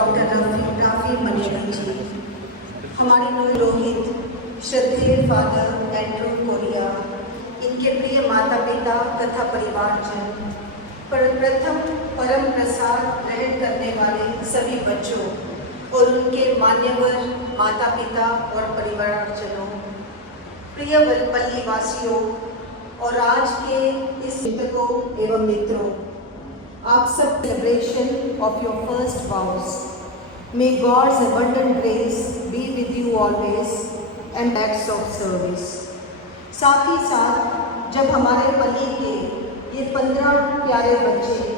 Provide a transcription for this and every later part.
Doctor Rafi Malik ji, हमारे रोहित श्रद्धेय father Andrew Korea, इनके प्रिय माता पिता तथा परिवारजन, प्रथम परम प्रसाद ग्रहण करने वाले सभी बच्चों और उनके मान्यवर माता पिता और परिवारजनों, प्रिय वलपल्ली वासियों और आज के इस शिक्षकों एवं मित्रों, आप सब celebration of your first vows. May God's abundant grace be with you always and acts of service। साथ ही साथ जब हमारे पल्ली के ये 15 प्यारे बच्चे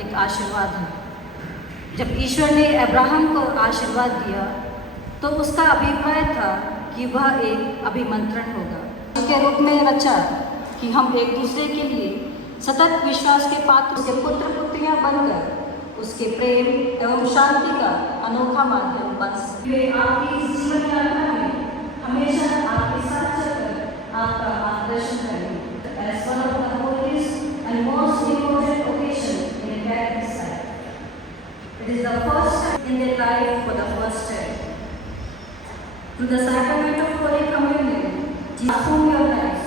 एक आशीर्वाद है। जब ईश्वर ने अब्राहम को आशीर्वाद दिया तो उसका अभिप्राय था कि वह एक अभिमंत्रण होगा, उसके रूप में रचा कि हम एक दूसरे के लिए सतत विश्वास के पात्र, उसके पुत्र पुत्रियां बनकर उसके प्रेम एवं शांति का अनोखा माध्यम बन सके। आपकी इस जीवन यात्रा में हमेशा आपके साथ चलकर आपका मार्गदर्शन करें। As one of the holiest and most important occasions in a Catholic life, it is the first time in their life for the first time. Through the sacrament of Holy Communion, transform your lives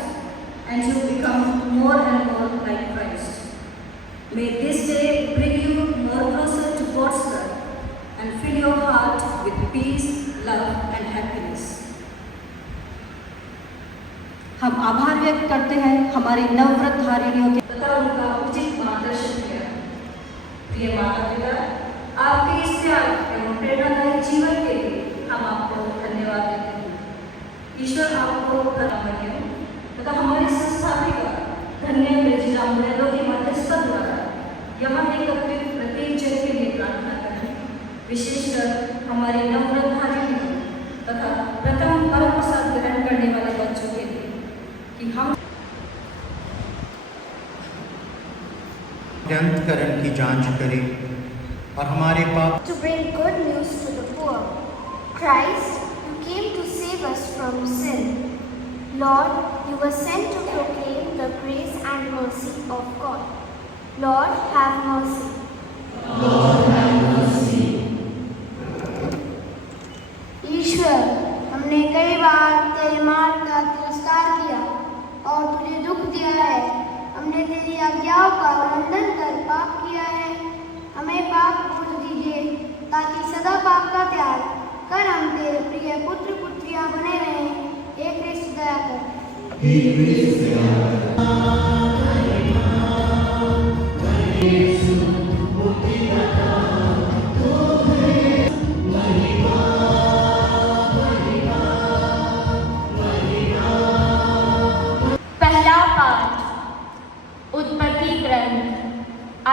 and you become more and more like Christ. May this day bring you more closer to God's love and fill your heart with peace, love, and हम आभार व्यक्त करते हैं हमारी नवव्रतधारिणियों के तथा उनका उचित मार्गदर्शन किया। प्रिय माता पिता, आपके इस प्यार एवं प्रेरणादायी जीवन के लिए हम आपको धन्यवाद देते हैं। ईश्वर आपको तथा हमारी संस्थापिका धन्य ब्रिजरामरेलो की मध्यस्थता द्वारा यहाँ एकत्रित प्रत्येक जन के लिए प्रार्थना करें, विशेषकर हमारे नवव्रतधारिणियों तथा प्रथम परम प्रसाद ग्रहण करने वाले बच्चों के लिए कि हम अंतःकरण की जांच करें और हमारे पाप to bring good news to the poor. Christ, you came to save us from sin. Lord, you were sent to proclaim the grace and mercy of God. Lord, have mercy. Lord, have mercy. ईश्वर, हमने कई बार तेरे मार्ग का तिरस्कार किया और तुझे दुख दिया है। हमने तेरी आज्ञाओं का उल्लंघन कर पाप किया है। हमें पाप पूर्ण दीजिए ताकि सदा पाप का त्याग कर हम तेरे प्रिय पुत्र पुत्रियां बने रहें। हे कृष्ण दया कर। हे कृष्ण दया कर। पहला पाठ उत्पत्ति ग्रंथ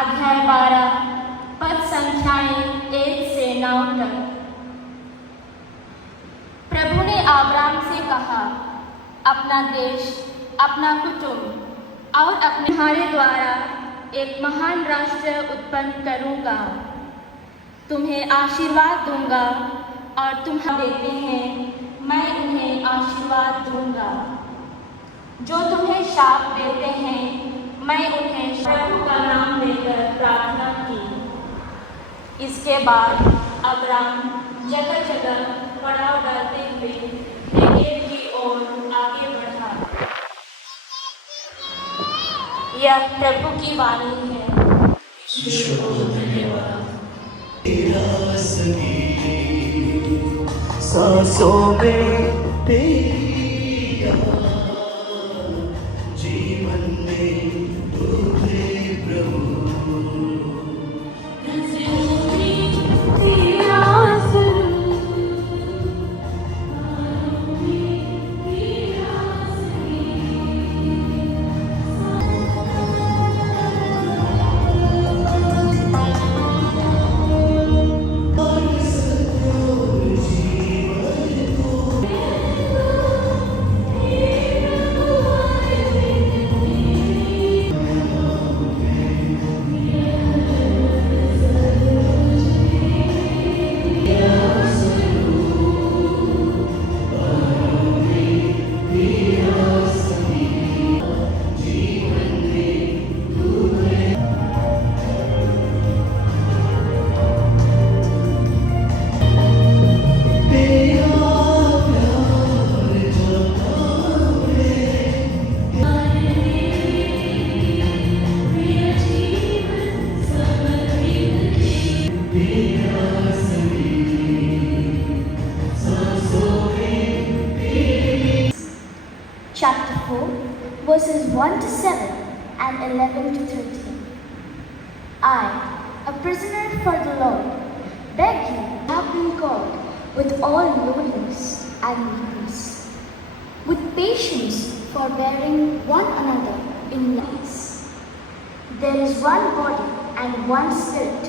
अध्याय 12 पद संख्याएं 1 से 9 तक। प्रभु ने आब्राम से कहा, अपना देश, अपना कुटुंब और अपने तुम्हारे द्वारा एक महान राष्ट्र उत्पन्न करूंगा। तुम्हें आशीर्वाद दूंगा और तुम देते हैं, मैं उन्हें आशीर्वाद दूंगा। जो तुम्हें शाप देते हैं, मैं उन्हें प्रभु का नाम लेकर प्रार्थना की। इसके बाद अब्राम जगह जगह पड़ाव डालते हुए नेगेव की ओर आगे बढ़ा। यह प्रभु की वाणी है। ईश्वर को धन्यवाद। तेरा संगीत सांसों में तेरी याद, जीवन में डूबे प्रभु। Chapter 4, verses 1 to 7 and 11 to 13. I, a prisoner for the Lord, beg you, have been called with all lowliness and meekness, with patience forbearing one another in peace. There is one body and one spirit,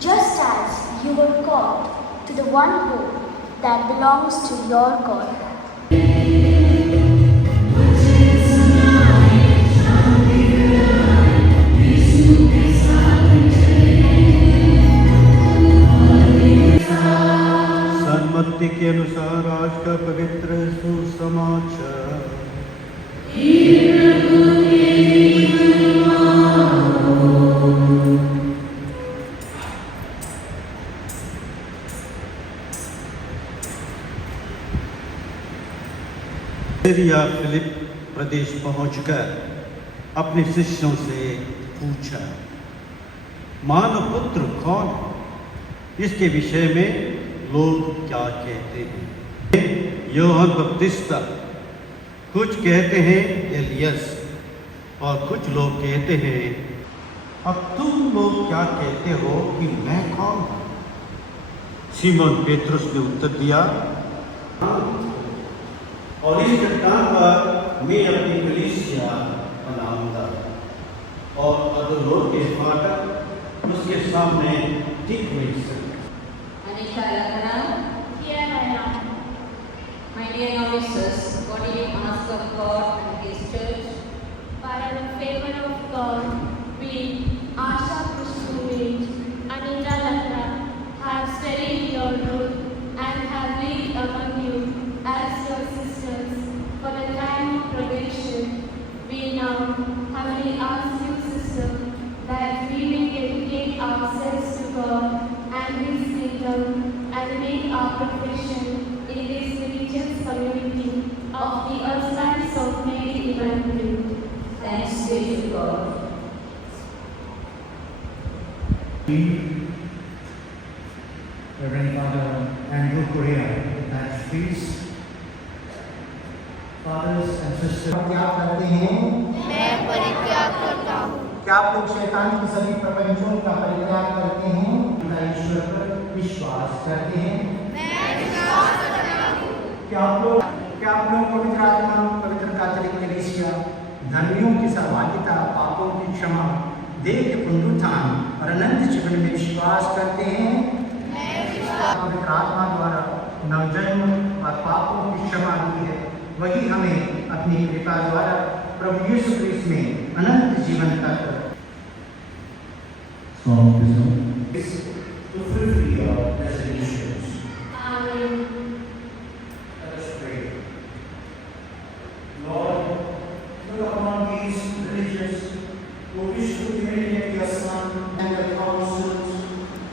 just as you were called to the one hope that belongs to your God. Sanmati के अनुसार आज का पवित्र सुसमाचार। Syria Philip प्रदेश पहुंचकर अपने शिष्यों से पूछा, मानव पुत्र कौन है? इसके विषय में लोग क्या कहते हैं? यूहन्ना बपतिस्ता कुछ कहते हैं एलियस और कुछ लोग कहते हैं, अब तुम लोग क्या कहते हो कि मैं कौन हूँ? सीमोन पेट्रुस ने उत्तर दिया, और इस चट्टान पर मैं अपनी कलीसिया बनाऊंगा और अधोलोक के फाटक उसके सामने टिक नहीं सकते। Anisha Lakana, Here I am. my dear novices, what do you ask of God and His church? By the favor of God, we, Asha Kushumit, Anita Lata, have studied your rule and have lived among you as your sisters for the time of probation. We now humbly ask you, sister, that we may dedicate ourselves to God and His kingdom and make our profession in this religious community of the Ursulines of Mary Immaculate. Thanks be to God. Reverend Father Andrew Correa at feast. Fathers and sisters, क्या करते हैं? मैं परित्याग करता हूँ। क्या आप लोग शैतान की सभी प्रपंचों का परित्याग करते हैं? उनका ईश्वर पर विश्वास करते हैं? मैं विश्वास करता हूँ। क्या आप लोग पवित्र आत्मा, पवित्र कैथोलिक कलीसिया, धर्मियों की सहभागिता, पापों की क्षमा, देह के पुनरुत्थान और अनंत जीवन में विश्वास करते हैं? मैं विश्वास पवित्र आत्मा द्वारा नवजन्म और पापों की क्षमा दी है, वही हमें अपनी कृपा द्वारा प्रभु यीशु क्रिस्त में अनंत जीवन तक to fulfill your resolutions. Amen. Let us pray. Lord, look upon these religious who wish to imitate your Son and the counsels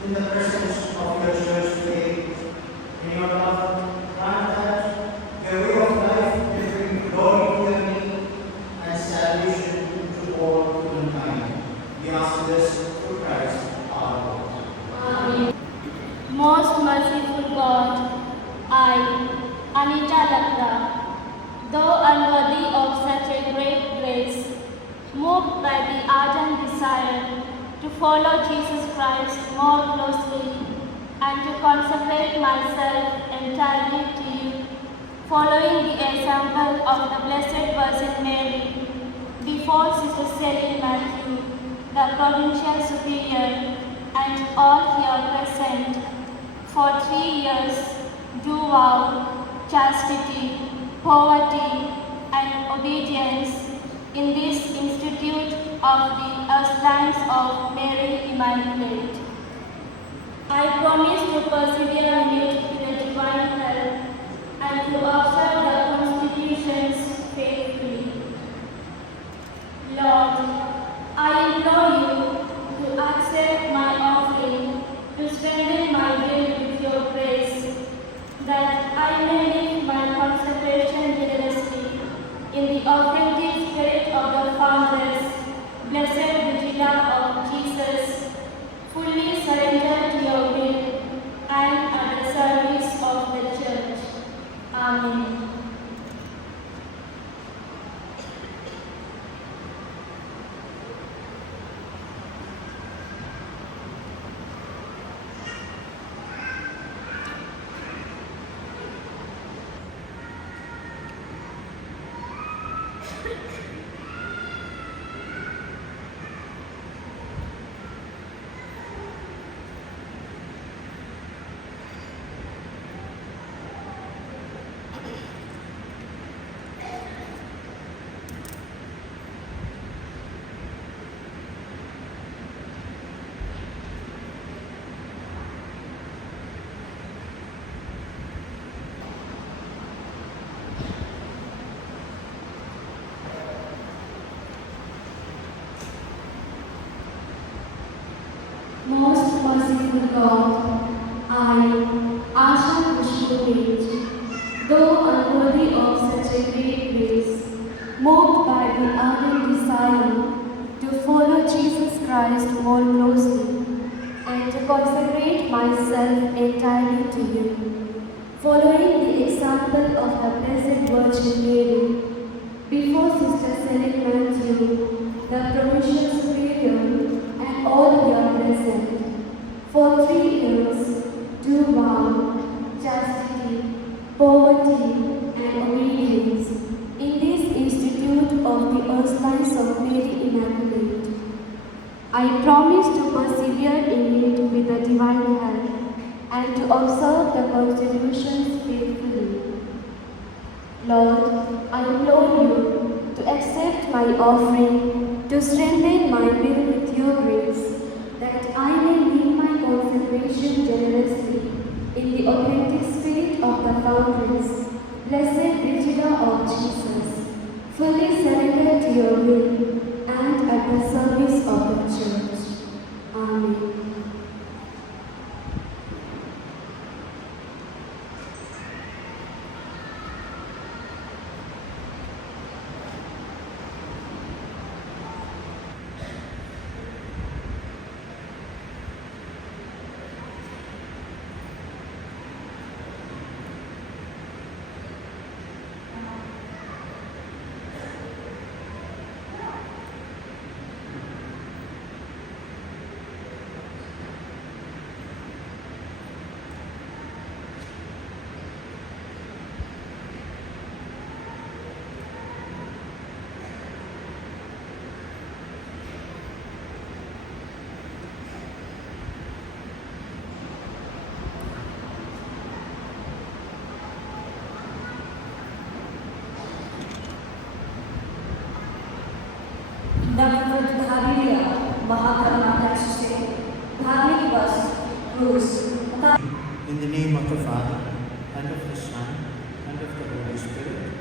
in the presence of your church today. In your love, grant that their way of life will bring glory to your name and salvation to all humankind. We ask this through Christ our Lord. Amen. Most merciful God, I, Anita Lakra, though unworthy of such a great grace, moved by the ardent desire to follow Jesus Christ more closely and to consecrate myself entirely to you, following the example of the Blessed Virgin Mary, before Sister Cecily Matthew, the Provincial Superior, and all here present, for 3 years do vow chastity, poverty, and obedience in this institute of the Ursulines of Mary Immaculate. I promise to persevere in it with the divine help and to observe the constitutions faithfully. Lord, I implore you to accept my offering to strengthen my will with your grace, that I may live my consecration generously in the authentic spirit of the Foundress, Blessed Vigila of Jesus, fully surrendered to your will and at the service of the Church. Amen. Most merciful God, I, Asha Kushumit, though unworthy of such a great grace, moved by the ardent desire to follow Jesus Christ more closely and to consecrate myself entirely to you, following the example of the Blessed Virgin Mary, Saint Matthew, the provincial superior, and all here present. For 3 years, do vow chastity, poverty, and obedience in this Institute of the Ursulines of Mary Immaculate. I promise to persevere in it with the divine help and to observe the constitutions faithfully. Lord, I implore you to accept my offering, to strengthen my will with your grace, that I may lead my consecration generously in the authentic spirit of the fountains, Blessed Brigida of Jesus, fully surrendered to your will and at the service of the Church. Amen. नवधारी महाकरुणा दृष्टि से धार्मिक वस्त्र क्रूस तथा In the name of the Father, and of the Son, and of the Holy Spirit.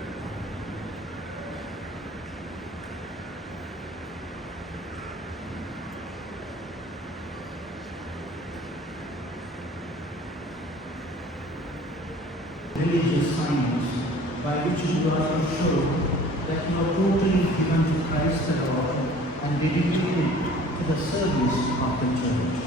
Religious signs by which you are to show that you are totally given to Christ the Lord and dedicated to the service of the Church.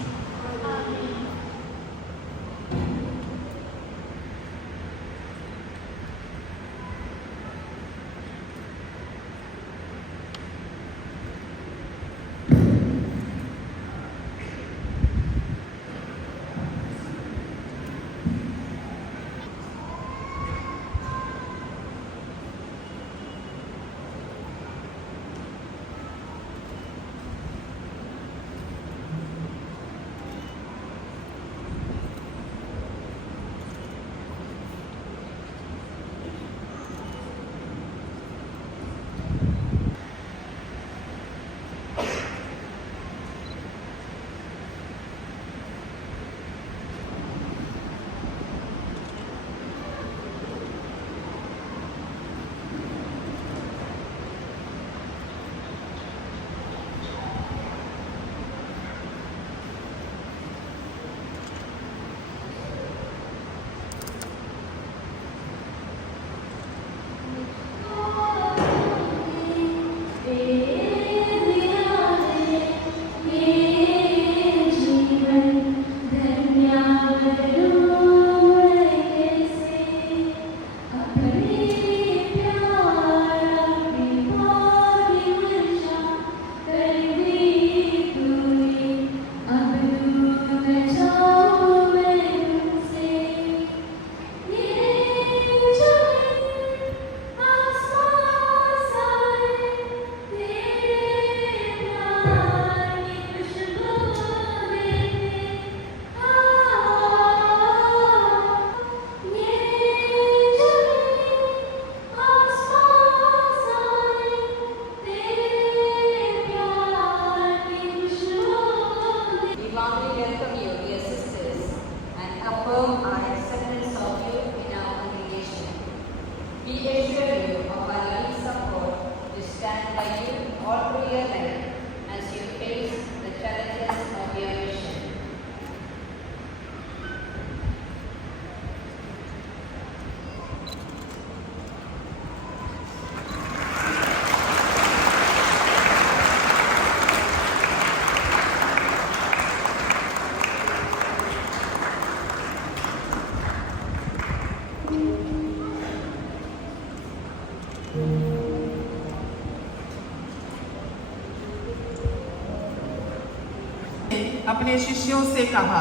अपने शिष्यों से कहा,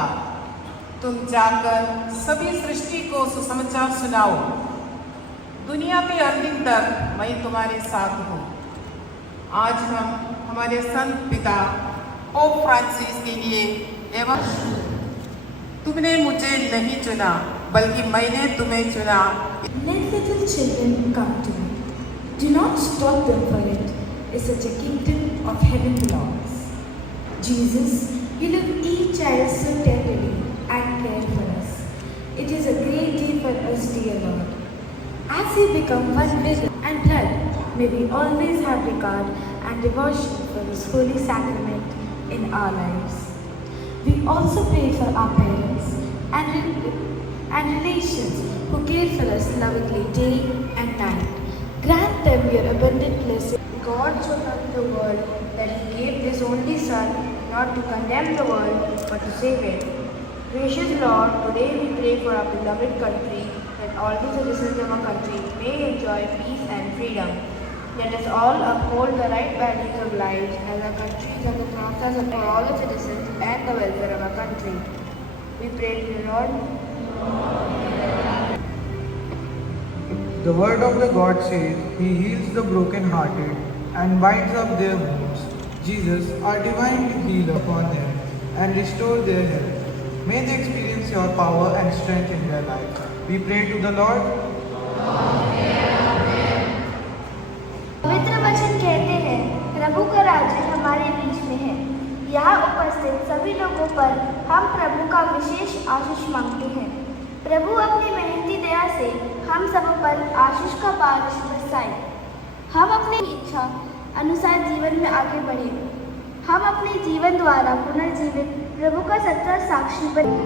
तुम जाकर सभी सृष्टि को सुसमाचार सुनाओ। दुनिया के अंतिम तक मैं तुम्हारे साथ हूँ। आज हम हमारे संत पिता पोप फ्रांसिस के लिए एवं तुमने मुझे नहीं चुना बल्कि मैंने तुम्हें चुना। Let little children come to me. Do not stop them, for it is such a kingdom of heaven belongs. Jesus, you love each child so tenderly and care for us. It is a great day for us, dear Lord. As we become one with and blood, may we always have regard and devotion for this holy sacrament in our lives. We also pray for our parents and relations who care for us lovingly day and night. Grant them your abundant blessing. God so loved the world that He gave His only Son, not to condemn the world, but to save it. Gracious Lord, today we pray for our beloved country, that all the citizens of our country may enjoy peace and freedom. Let us all uphold the right values of life as our country is at the crossroads for all the citizens and the welfare of our country. We pray to the Lord. The word of the God says, He heals the brokenhearted and binds up their wounds. Jesus, our divine healer, upon them and restore their health. May they experience your power and strength in their life. We pray to the Lord. पवित्र वचन कहते हैं, प्रभु का राज्य हमारे बीच में है। यहाँ उपस्थित सभी लोगों पर हम प्रभु का विशेष आशीष मांगते हैं। प्रभु अपनी मेहनती दया से हम सब पर आशीष का बारिश बरसाए। हम अपनी इच्छा अनुसार जीवन में आगे बढ़े। हम अपने जीवन द्वारा पुनर्जीवित प्रभु का सच्चा साक्षी बने।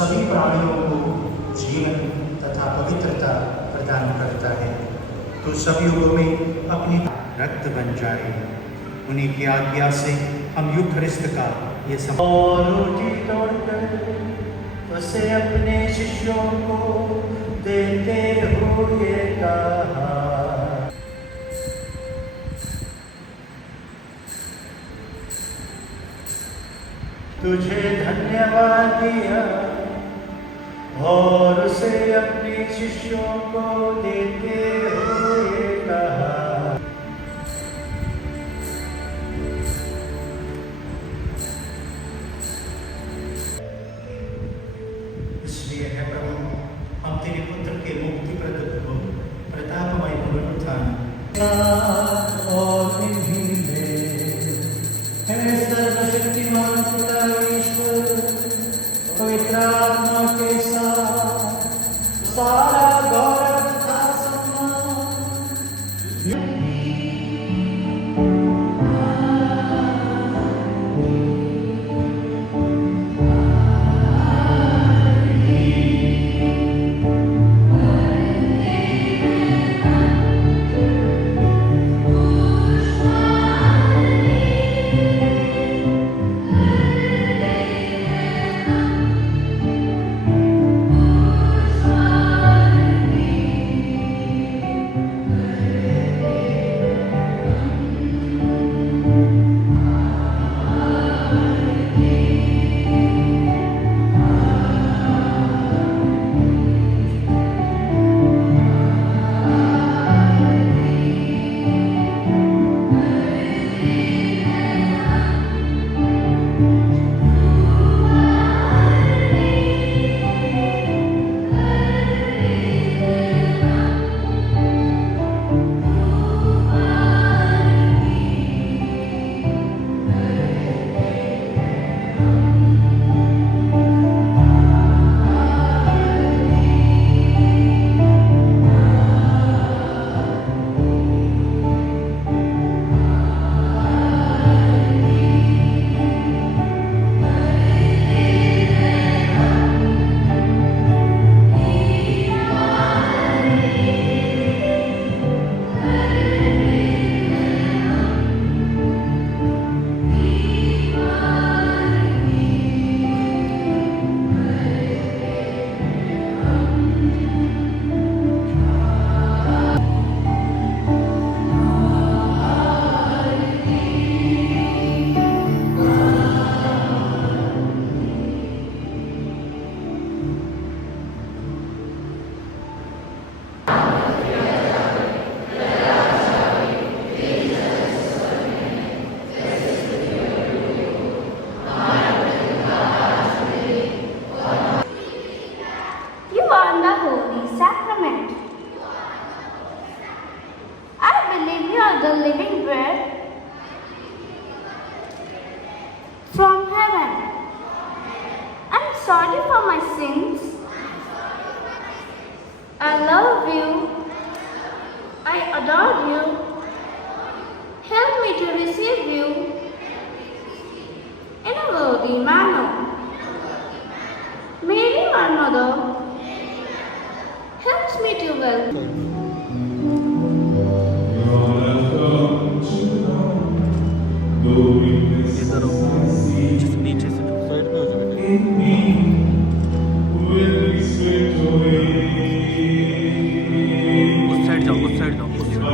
सभी प्राणियों को जीवन तथा पवित्रता प्रदान करता है। तो सभी युगों में अपनी रक्त बन जाए। उन्हीं की आज्ञा से हम यूखरिस्त का ये और रोटी तोड़कर उसे अपने शिष्यों को देते हुए कहा, तुझे धन्यवाद दिया और उसे अपने शिष्यों को देते हुए कहा, इसलिए है प्रभु, हम तेरे पुत्र के मुक्तिप्रद प्रतापमय पुनरुत्थान और इन्हीं में है सर्वशक्तिमान पिता ईश्वर पवित्र आत्मा के साथ सारा गौरव तथा सम्मान the living bread from heaven. I'm sorry for my sins. I love you. I adore you. Help me to receive you in a worthy manner. Mary, my mother, helps me to welcome. नीचे से side पे हो जाएगा। उस side जाओ, उस side जाओ, उस side.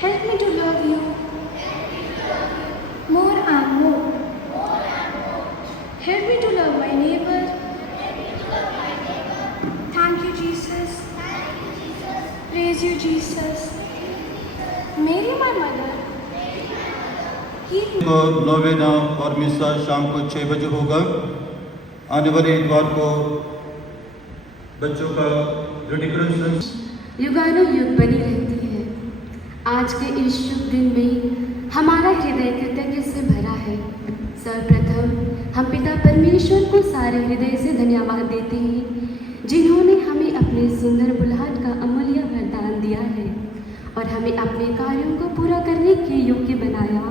Help me to love you more and more. Help me to love my neighbor. Thank you, Jesus. Praise you, Jesus. Mary, my mother. Keep me. तो नोवेना और मिसा शाम को 6 बजे होगा। आने वाले इतवार को बच्चों का रिडिकुलस युगानुयुग बनी रहती है। आज के इस शुभ दिन में हमारा हृदय कृतज्ञता से भरा है। सर्वप्रथम हम पिता परमेश्वर को सारे हृदय से धन्यवाद देते हैं, जिन्होंने हमें अपने सुंदर बुलाहट का अमूल्य वरदान दिया है और हमें अपने कार्यों को पूरा करने के योग्य बनाया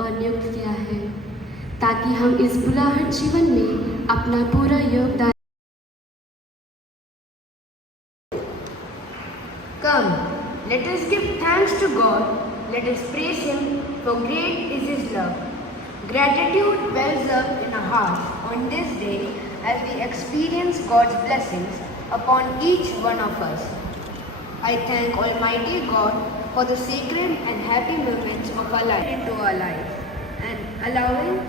और नियुक्त किया है, ताकि हम इस बुलाहट जीवन में अपना पूरा योगदान। Come, let us give thanks to God. Let us praise Him, for great is His love. Gratitude wells up in our hearts on this day as we experience God's blessings upon each one of us. I thank Almighty God for the sacred and happy moments of our life into our life, and allowing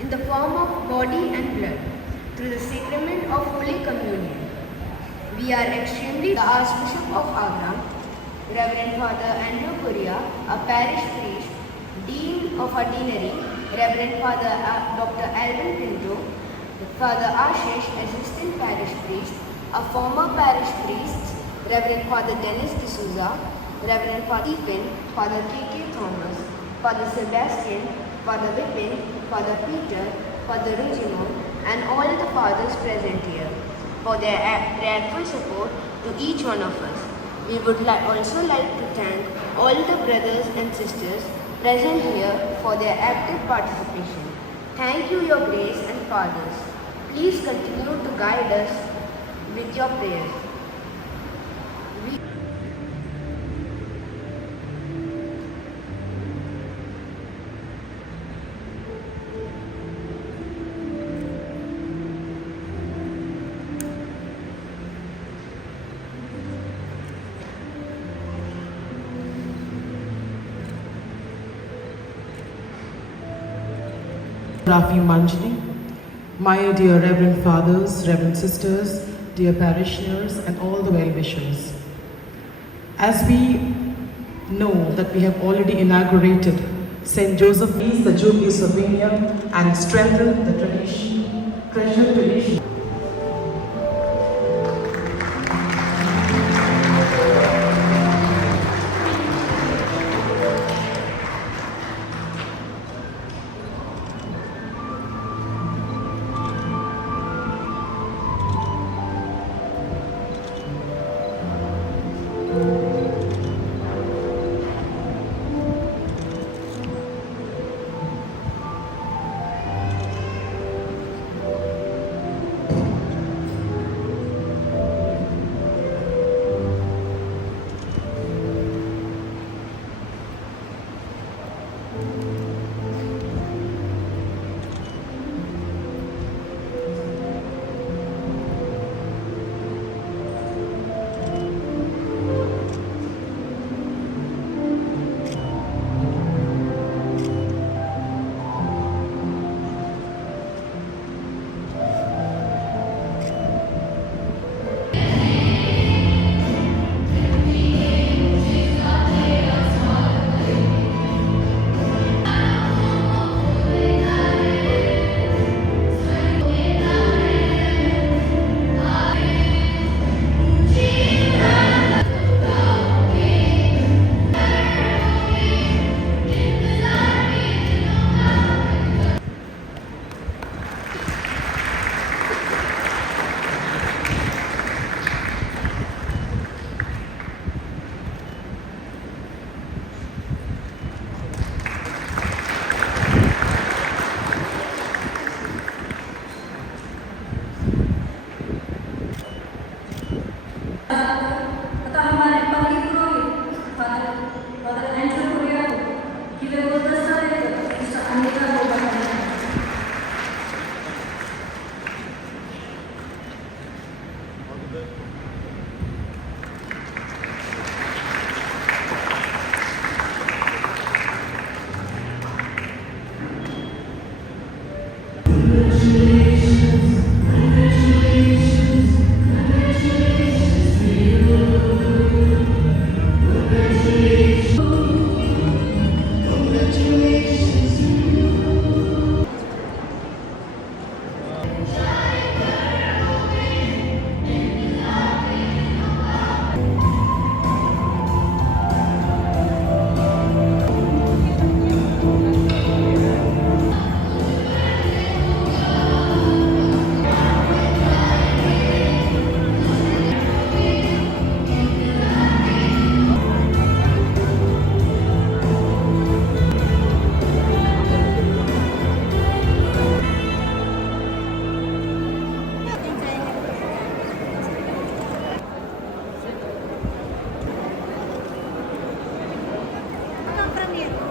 in the form of body and blood through the sacrament of Holy Communion. We are extremely the Archbishop of Agram, Reverend Father Andrew Correa, a parish priest, Dean of our Deanery, Reverend Father Dr. Alvin Pinto, Father Ashish, Assistant Parish Priest, a former parish priest, Reverend Father Dennis D'Souza, Reverend Father Stephen, Father K.K. Thomas, Father Sebastian, Father Vipin, Father Peter, Father Rujimo, and all the fathers present here for their grateful support to each one of us. We would also like to thank all the brothers and sisters present here for their active participation. Thank you, Your Grace and Fathers. Please continue to guide us with your prayers. Rafi Manjini, my dear Reverend Fathers, Reverend Sisters, dear parishioners, and all the well-wishers. As we know that we have already inaugurated St. Joseph Feast, the Jubilee Souvenir, and strengthened the treasured tradition.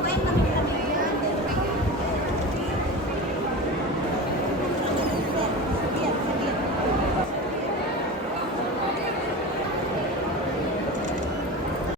Welcome.